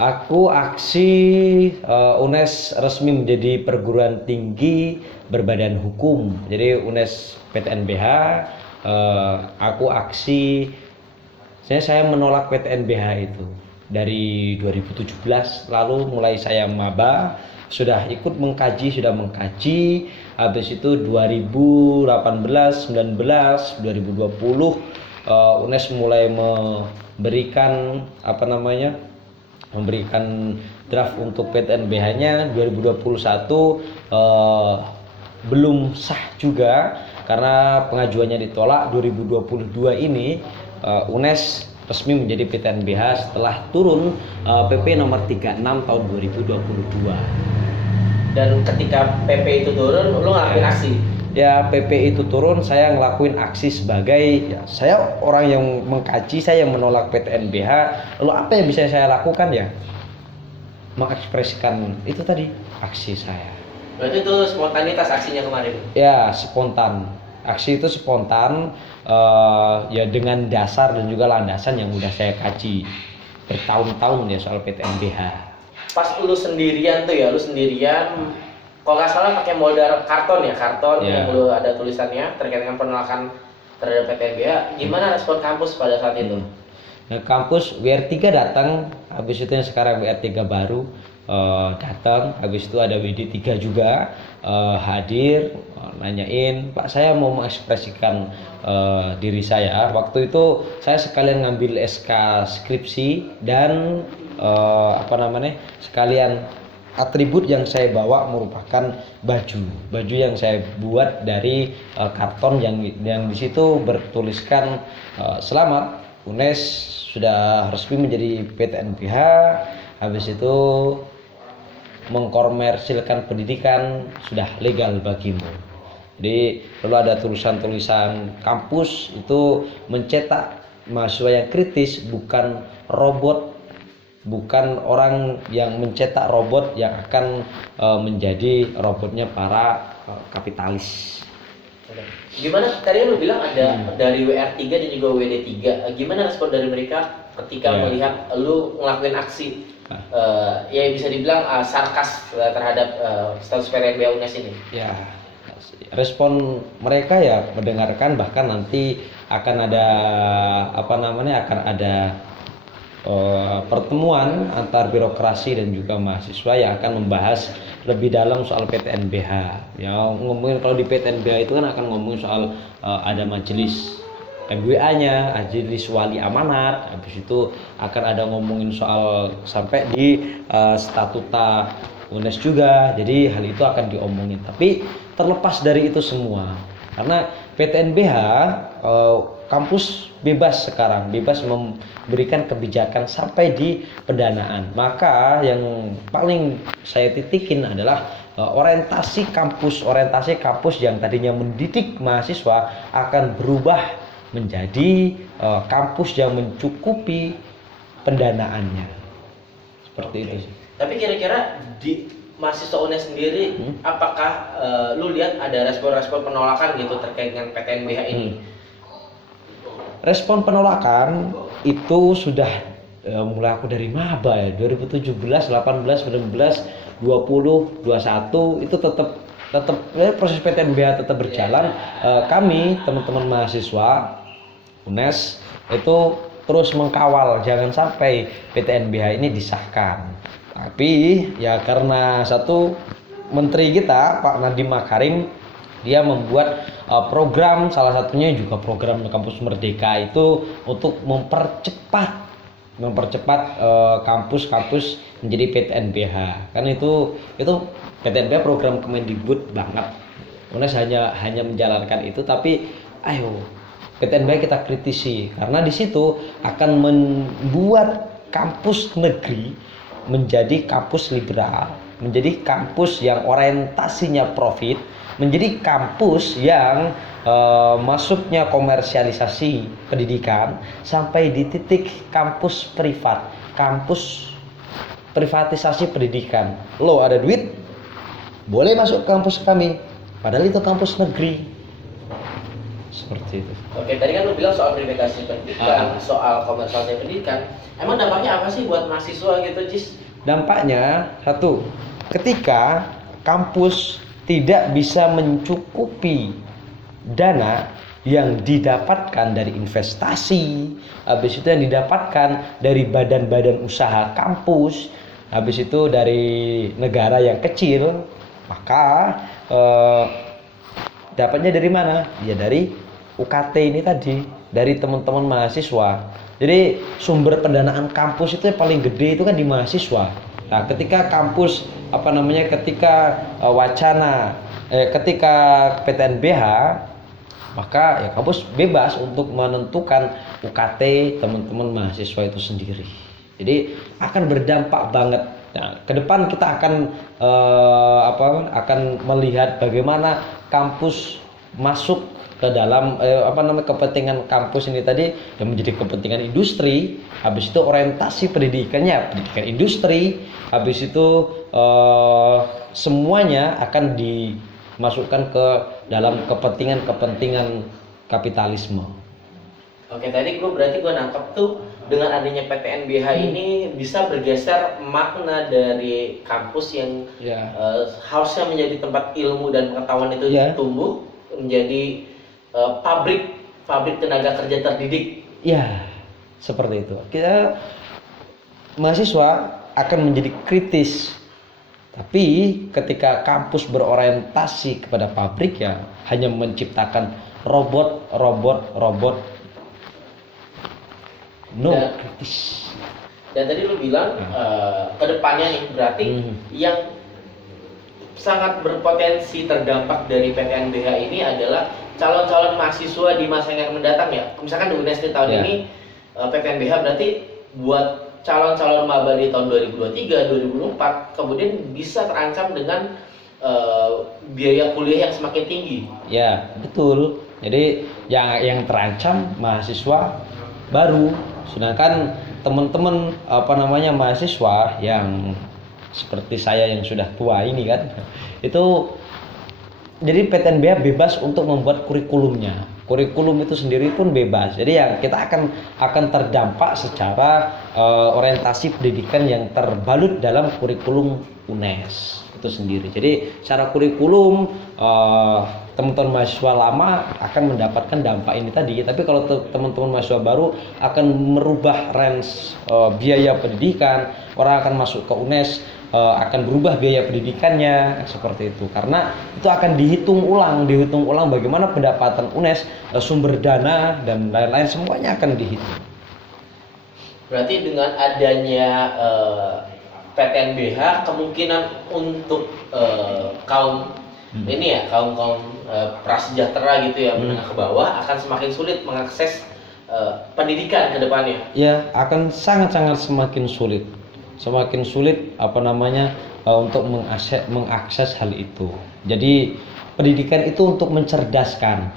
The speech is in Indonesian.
Aku aksi UNES resmi menjadi perguruan tinggi berbadan hukum. Jadi UNES PTNBH, aku aksi. Saya menolak PTNBH itu dari 2017. Lalu mulai saya maba, sudah mengkaji. Habis itu 2018, 19, 2020 UNES mulai memberikan draft untuk PTNBH-nya. 2021 belum sah juga karena pengajuannya ditolak. 2022 ini UNES resmi menjadi PTNBH setelah turun PP nomor 36 tahun 2022. Dan ketika PP itu turun, lu ngelakuin aksi? Ya, PP itu turun, saya ngelakuin aksi sebagai saya orang yang mengkaji, saya yang menolak PTNBH. Lalu apa yang bisa saya lakukan ya? Mengekspresikan itu tadi, aksi saya. Berarti itu spontanitas aksinya kemarin? Ya, spontan. Aksi itu spontan, ya dengan dasar dan juga landasan yang udah saya kaji bertahun-tahun ya soal PTNBH. Pas lu sendirian tuh ya, kalau nggak salah pakai modal karton yang lu ada tulisannya terkait dengan penolakan terhadap PTNBH. Gimana respon kampus pada saat itu? Nah, kampus WR3 datang, habis itu yang sekarang WR3 baru datang, habis itu ada WD3 juga hadir, nanyain, Pak, saya mau mengekspresikan diri saya. Waktu itu saya sekalian ngambil SK skripsi dan sekalian atribut yang saya bawa merupakan baju yang saya buat dari karton yang di situ bertuliskan selamat UNES sudah resmi menjadi PTNBH. Habis itu mengkomersilkan pendidikan sudah legal bagimu. Jadi perlu ada tulisan-tulisan kampus itu mencetak mahasiswa yang kritis, bukan robot, bukan orang yang mencetak robot yang akan menjadi robotnya para kapitalis. Gimana tadi lu bilang ada dari WR3 dan juga WD3, gimana respon dari mereka ketika melihat lu ngelakuin aksi ya bisa dibilang sarkas terhadap status PTNBH UNES ini? Ya, respon mereka ya mendengarkan, bahkan nanti akan ada pertemuan antar birokrasi dan juga mahasiswa yang akan membahas lebih dalam soal PTNBH. Ya, ngomongin kalau di PTNBH itu kan akan ngomongin soal ada majelis MWA-nya, majelis wali amanat. Habis itu akan ada ngomongin soal sampai di statuta UNES juga. Jadi hal itu akan diomongin. Tapi terlepas dari itu semua, karena PTNBH kampus bebas sekarang, bebas memberikan kebijakan sampai di pendanaan. Maka yang paling saya titikin adalah orientasi kampus yang tadinya mendidik mahasiswa akan berubah menjadi kampus yang mencukupi pendanaannya. Seperti itu sih. Tapi kira-kira di mahasiswa UNES sendiri, apakah lu lihat ada respon-respon penolakan gitu terkait dengan PTNBH ini? Respon penolakan itu sudah mulai aku dari maba ya, 2017, 18, 19, 20, 21 itu tetap proses PTNBH tetap berjalan. Kami teman-teman mahasiswa UNES itu terus mengkawal jangan sampai PTNBH ini disahkan. Tapi ya karena satu menteri kita Pak Nadiem Makarim, dia membuat program, salah satunya juga program Kampus Merdeka itu untuk mempercepat kampus-kampus menjadi PTNBH. Kan itu PTNBH program Kemendikbud banget. UNES hanya menjalankan itu, tapi ayo PTNBH kita kritisi karena di situ akan membuat kampus negeri menjadi kampus liberal, menjadi kampus yang orientasinya profit, menjadi kampus yang masuknya komersialisasi pendidikan sampai di titik kampus privat, kampus privatisasi pendidikan. Lo ada duit, boleh masuk kampus kami, padahal itu kampus negeri. seperti itu. Oke, tadi kan lu bilang soal verifikasi pendidikan, soal komersialisasi pendidikan. Emang dampaknya apa sih buat mahasiswa gitu, Jis? Dampaknya satu, ketika kampus tidak bisa mencukupi dana yang didapatkan dari investasi, habis itu yang didapatkan dari badan-badan usaha kampus, habis itu dari negara yang kecil, maka dapatnya dari mana? Ya dari UKT ini tadi, dari teman-teman mahasiswa. Jadi sumber pendanaan kampus itu yang paling gede itu kan di mahasiswa. Nah, ketika kampus ketika ketika PTNBH, maka ya kampus bebas untuk menentukan UKT teman-teman mahasiswa itu sendiri. Jadi akan berdampak banget. Nah, ke depan kita akan melihat bagaimana kampus masuk ke dalam kepentingan kampus ini tadi yang menjadi kepentingan industri. Habis itu orientasi pendidikannya pendidikan industri. Habis itu semuanya akan dimasukkan ke dalam kepentingan kapitalisme. Oke, tadi berarti gue nangkep tuh dengan adanya PTNBH ini bisa bergeser makna dari kampus yang harusnya menjadi tempat ilmu dan pengetahuan itu tumbuh menjadi pabrik tenaga kerja terdidik. Ya, seperti itu. Kita mahasiswa akan menjadi kritis. Tapi ketika kampus berorientasi kepada pabrik ya hanya menciptakan robot. No kritis. Dan tadi lu bilang ke depannya nih berarti yang sangat berpotensi terdampak dari PTNBH ini adalah calon-calon mahasiswa di masa yang mendatang ya. Misalkan di UNES tahun ini PTNBH berarti buat calon-calon maba di tahun 2023, 2024 kemudian bisa terancam dengan biaya kuliah yang semakin tinggi. Ya, betul. Jadi yang terancam mahasiswa baru. Sedangkan teman-teman mahasiswa yang seperti saya yang sudah tua ini kan, itu jadi PTNBH bebas untuk membuat kurikulumnya. Kurikulum itu sendiri pun bebas. Jadi ya kita akan terdampak secara orientasi pendidikan yang terbalut dalam kurikulum UNES itu sendiri. Jadi secara kurikulum teman-teman mahasiswa lama akan mendapatkan dampak ini tadi. Tapi kalau teman-teman mahasiswa baru akan merubah range biaya pendidikan, orang akan masuk ke UNES akan berubah biaya pendidikannya seperti itu, karena itu akan dihitung ulang bagaimana pendapatan UNES, sumber dana dan lain-lain semuanya akan dihitung. Berarti dengan adanya PTNBH kemungkinan untuk kaum prasejahtera gitu ya, menengah ke bawah akan semakin sulit mengakses pendidikan ke depannya. Ya, akan sangat-sangat semakin sulit untuk mengakses hal itu. Jadi pendidikan itu untuk mencerdaskan,